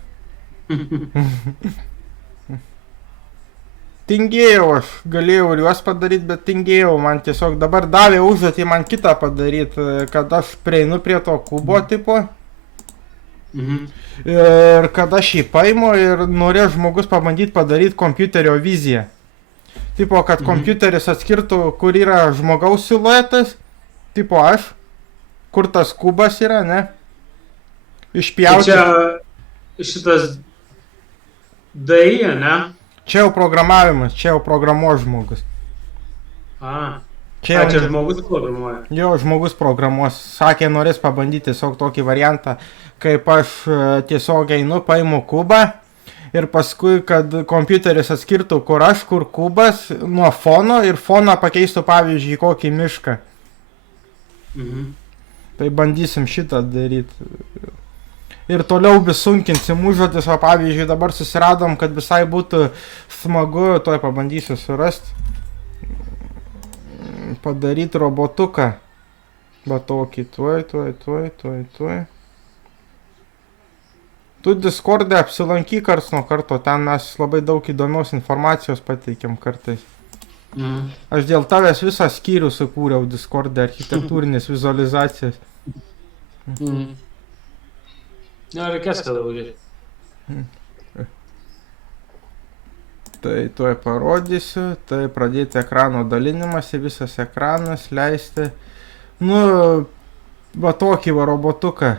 Tingėjau aš, galėjau ir juos padaryti, bet tingėjau, man tiesiog dabar davė užduotį man kitą padaryti, kad aš prieinu prie to kubo tipo. Ir kad aš jį paimu ir norėjo žmogus pabandyti padaryti kompiuterio viziją. Tipo, kad kompiuteris atskirtų, kur yra žmogaus siluetas, tipo aš, kur tas kubas yra, ne? Išpjauti. Čia šitas DAI, ne? Čia jau programavimas, čia jau programuos žmogus. Čia žmogus programuoja. Jo, žmogus programuos. Sakė, norės pabandyti tiesiog tokį variantą, kaip aš tiesiog einu, paimu kubą ir paskui, kad kompiuteris atskirtų, kur aš, kur kubas, nuo fono ir foną pakeistų, pavyzdžiui, kokį mišką. Tai bandysim šitą daryti. Ir toliau vis sunkinsim užduotis, o pavyzdžiui, dabar susiradom, kad visai būtų smagu, toj pabandysiu surasti. Padaryti robotuką. Va tokį, tuoj. Tu Discord'e apsilankyk karts nuo karto, ten mes labai daug įdomios informacijos pateikiam kartais. Aš dėl tavęs visą skyrių sukūriau Discord'e, architektūrinės vizualizacijas. Reikės kada užėti. Tai tuoj parodysiu, tai pradėti ekrano dalinimąsi, visas ekranas, leisti, va tokį va robotuką.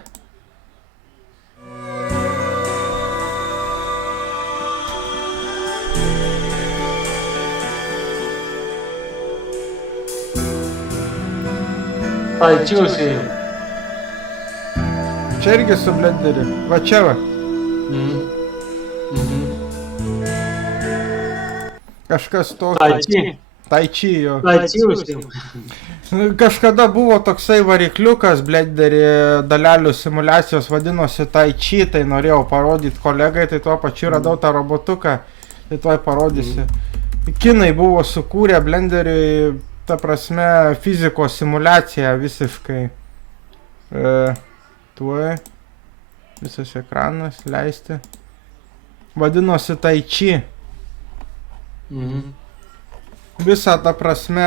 Tai čia užėjau. Čia irgi su blenderiu, va čia va. Kažkas tokio. Tai chi jo. Tai čia užėjau. Kažkada buvo toksai varikliukas blenderį dalelių simulacijos, vadinosi Tai chi, tai norėjau parodyti kolegai, tai tuo pačiu radau tą robotuką, tai tuoj parodysiu. Kinai buvo sukūrę blenderiui, ta prasme, fizikos simulaciją visiškai. Tuoj. Visas ekranas, leisti. Vadinosi Tai chi. Visą, ta prasme,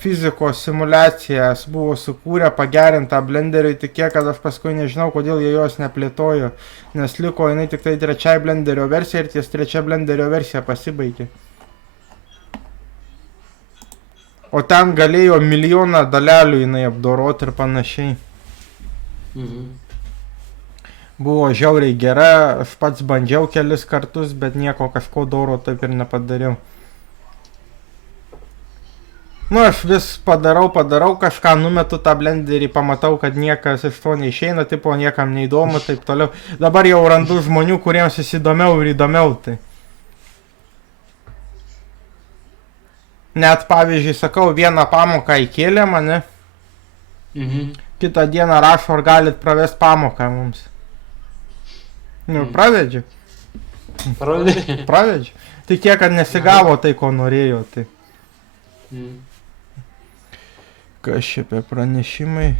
fizikos simulacijas buvo sukūrę, pagerintą blenderiui, tik kiek, kad aš paskui nežinau, kodėl jie jos neplėtojo, nes liko jinai tik tai trečiai blenderio versija ir ties trečia blenderio versija pasibaigė. O ten galėjo milijoną dalelių jinai apdoroti ir panašiai. Buvo žiauriai gera, aš pats bandžiau kelis kartus, bet nieko kažko doro taip ir nepadariau. Aš vis padarau kažką, numetu tą blenderį, pamatau, kad niekas iš to neišeina, tipo niekam neįdomu, taip toliau. Dabar jau randu žmonių, kuriems jis įdomiau ir įdomiau tai. Net pavyzdžiui, sakau, vieną pamoką įkėlė mane, kitą dieną rašo, ar galit pravest pamoką mums. Pravedžiu. Pravedžiu. Tai kiek, kad nesigavo tai, ko norėjo, tai. Kas čia apie pranešimai?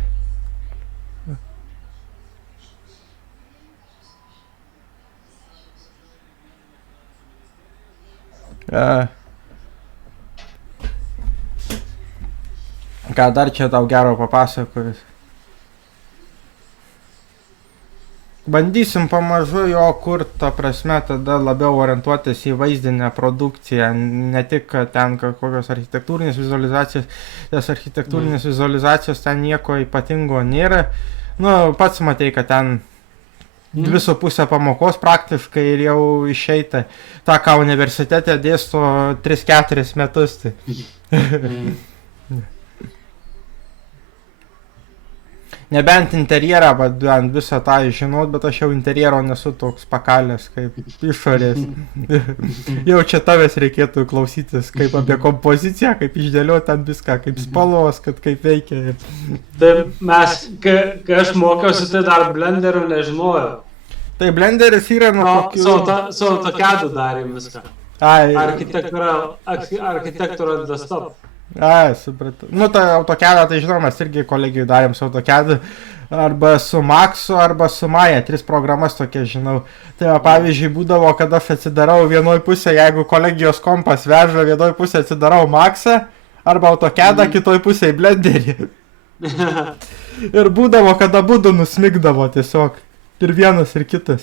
Ką dar čia tau gero papasakojus? Bandysim pamažu jo kurt, ta prasme, tada labiau orientuotis į vaizdinę produkciją, ne tik ten kokios architektūrinės vizualizacijos, nes architektūrinės vizualizacijos ten nieko ypatingo nėra. Nu, pats matei, kad ten 2,5 pamokos praktiškai ir jau išeita. Ta, ką universitete dėsto 3-4 metus. Tai. Nebent interjerą, bent visą tą žinot, bet aš jau interjero nesu toks pakalęs kaip išorės. Jau čia tavęs reikėtų klausytis, kaip apie kompoziciją, kaip išdėlioti ten viską, kaip spalvos, kad kaip veikia. Tai mes, kai aš mokiausi, tai dar Blenderio nežinojau. Tai Blenderis yra nuo tokių... Su AutoCAD'u darėm viską. Ai, Architektūra desktop. Ai, supratau. Nu, tai AutoCAD'ą, tai žinoma, mes irgi kolegijai darėm su AutoCAD'u. Arba su Maxu, arba su Maya. 3 programas tokie, žinau. Tai pavyzdžiui, būdavo, kad aš atsidarau vienoj pusė, jeigu kolegijos kompas veža, vienoj pusė atsidarau Maxą, arba AutoCAD'ą, kitoj pusėje Blenderį. Ir būdavo, kad abudu nusmigdavo tiesiog. Ir vienas, ir kitas.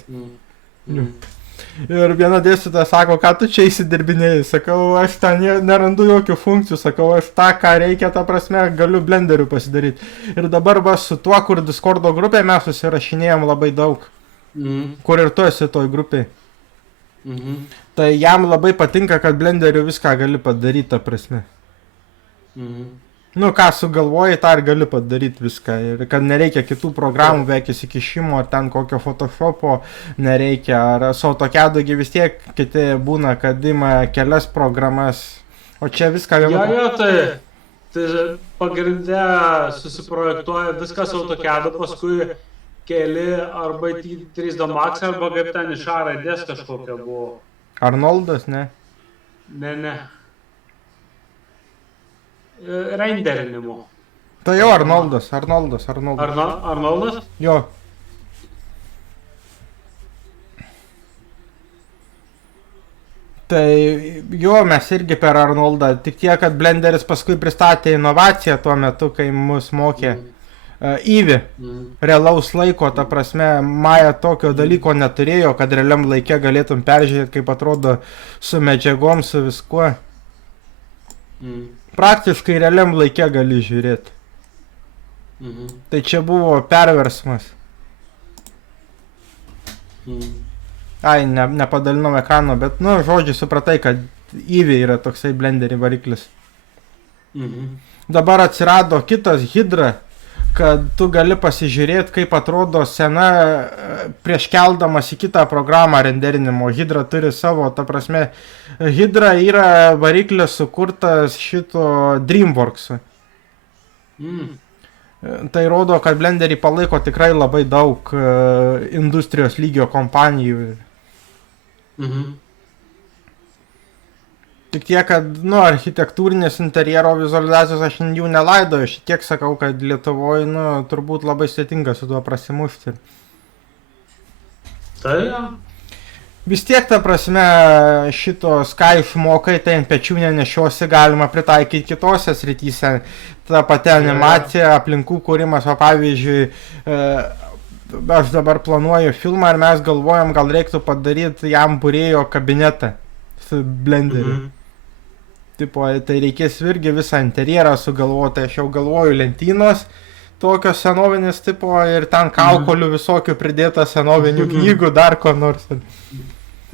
Ir viena dėstytoja sako, ką tu čia įsidirbinėjai, sakau, aš ten nerandu jokių funkcijų, sakau, aš tą, ką reikia, ta prasme, galiu Blenderiu pasidaryti. Ir dabar va su tuo, kur Discordo grupė mes susirašinėjom labai daug, kur ir tu esi toj grupiai. Tai jam labai patinka, kad Blenderiu viską gali padaryti, ta prasme. Nu, ką sugalvoji, tą ir gali padaryti viską. Ir kad nereikia kitų programų, beveik įsikišimo, ten kokio Photoshopo nereikia. Ar su AutoCAD'u vis tiek kiti būna, kad ima kelias programas. O čia viską vienu... Jo, tai pagrindė susiprojektuoja viskas AutoCAD'u, paskui keli arba 3D Max, arba kaip ten iš A raidės kažkokia buvo. Arnoldas, ne? Ne. Renderinimo. Tai jau Arnoldas. Arnoldas? Jo. Tai jo, mes irgi per Arnoldą, tik tiek, kad Blenderis paskui pristatė inovaciją tuo metu, kai mus mokė Eevee. Realaus laiko, ta prasme, Maya tokio dalyko neturėjo, kad realiam laike galėtum peržiūrėti, kaip atrodo su medžiagom, su viskuo. Praktiškai realiam laike gali žiūrėti. Tai čia buvo perversmas. Ai, nepadalinau ekrano, bet, nu, žodžiu, supratai, kad Eevee yra toksai Blenderį variklis. Dabar atsirado kitas Hydra, kad tu gali pasižiūrėti, kaip atrodo scena prieš keldamas į kitą programą renderinimo. Hydra turi savo, ta prasme, Hydra yra variklis sukurtas šito DreamWorks. Tai rodo, kad Blenderį palaiko tikrai labai daug industrijos lygio kompanijų. Tik tiek, kad, nu, architektūrinės interjero vizualizacijos aš jų nelaidoju, šitiek sakau, kad Lietuvoje, nu, turbūt labai sudėtinga su tuo prasimušti. Tai jo. Vis tiek, ta prasme, šitos, ką išmokai, tai ant pečių nenešiosi, galima pritaikyti kitose srityse. Ta pati animacija, aplinkų kūrimas, o pavyzdžiui, aš dabar planuoju filmą ir mes galvojam, gal reiktų padaryti jam būrėjo kabinetą su Blenderiu. Tipo, tai reikės irgi visą interjerą sugalvoti, aš jau galvoju lentynos, tokios senovinės tipo ir ten kaukolių visokių pridėta senovinių knygų, dar ko nors.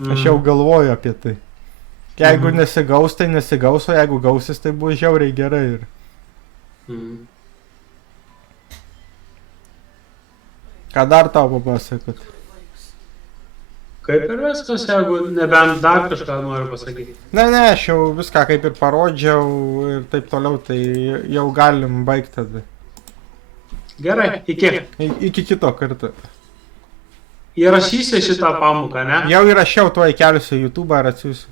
Aš jau galvoju apie tai. Jeigu nesigaus, tai nesigaus, o jeigu gausis, tai bus žiauriai gerai. Ką dar tau papasakot? Kaip ir viskas, jeigu nebent dar kažką noriu pasakyti. Ne, aš jau viską kaip ir parodžiau ir taip toliau, tai jau galim baigti tada. Gerai, iki. Iki kito karto. Įrašysi šitą pamoką, ne? Jau įrašiau, tuo įkelsiu YouTube ar atsiųsiu.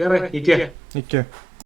Gerai, iki. Iki.